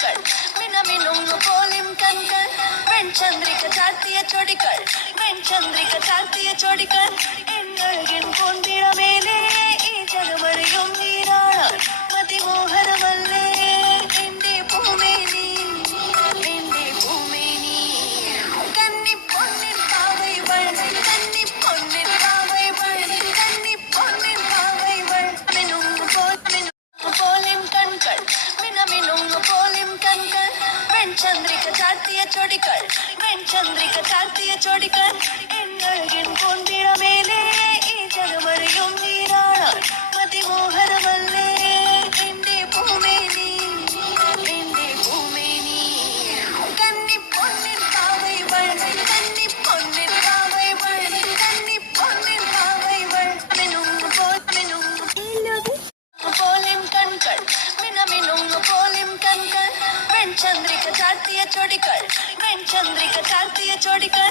കൺകൾ മിനമിനുങ്ങു പോലിം കൺകൾ വെൺചന്ദ്രിക ചാർത്തിയ ചൊടികൾ വെൺചന്ദ്രിക ചാർത്തിയ ചൊടികൾ എന്നഴകിൻ പൊൻപിഴമേലേ ഈ ജലമഴയും നീരാളാൻ മതിമോഹനമല്ലേ എന്റെ പൂമേനി എന്റെ പൂമേനി കന്നിപ്പൊന്നിൻ പാവൈവൾ കന്നിപ്പൊന്നിൻ പാവൈവൾ കന്നിപ്പൊന്നിൻ പാവൈവൾ പോലിം കൺകൾ മിനമിനുങ്ങു പോലിം കൺകൾ വെൺചന്ദ്രിക ചാർത്തിയ ചൊടികൾ വെൺചന്ദ്രിക ചാർത്തിയ ചൊടികൾ എന്നഴകിൻ പൊൻപിഴമേലേ ഈ ജലമഴയും നീരാളാൻ മതിമോഹനമല്ലേ എന്റെ പൂമേനി എന്റെ പൂമേനി കന്നിപ്പൊന്നിൻ പാവൈവൾ കന്നിപ്പൊന്നിൻ പാവൈവൾ കന്നിപ്പൊന്നിൻ പാവൈവൾ മിനുങ്ങു പോലിം കൺകൾ മിനമിനുങ്ങു പോലിം കൺകൾ വെൺചന്ദ്രിക ചാർത്തിയ ചൊടികൾ വെൺചന്ദ്രിക ചാർത്തിയ ചൊടികൾ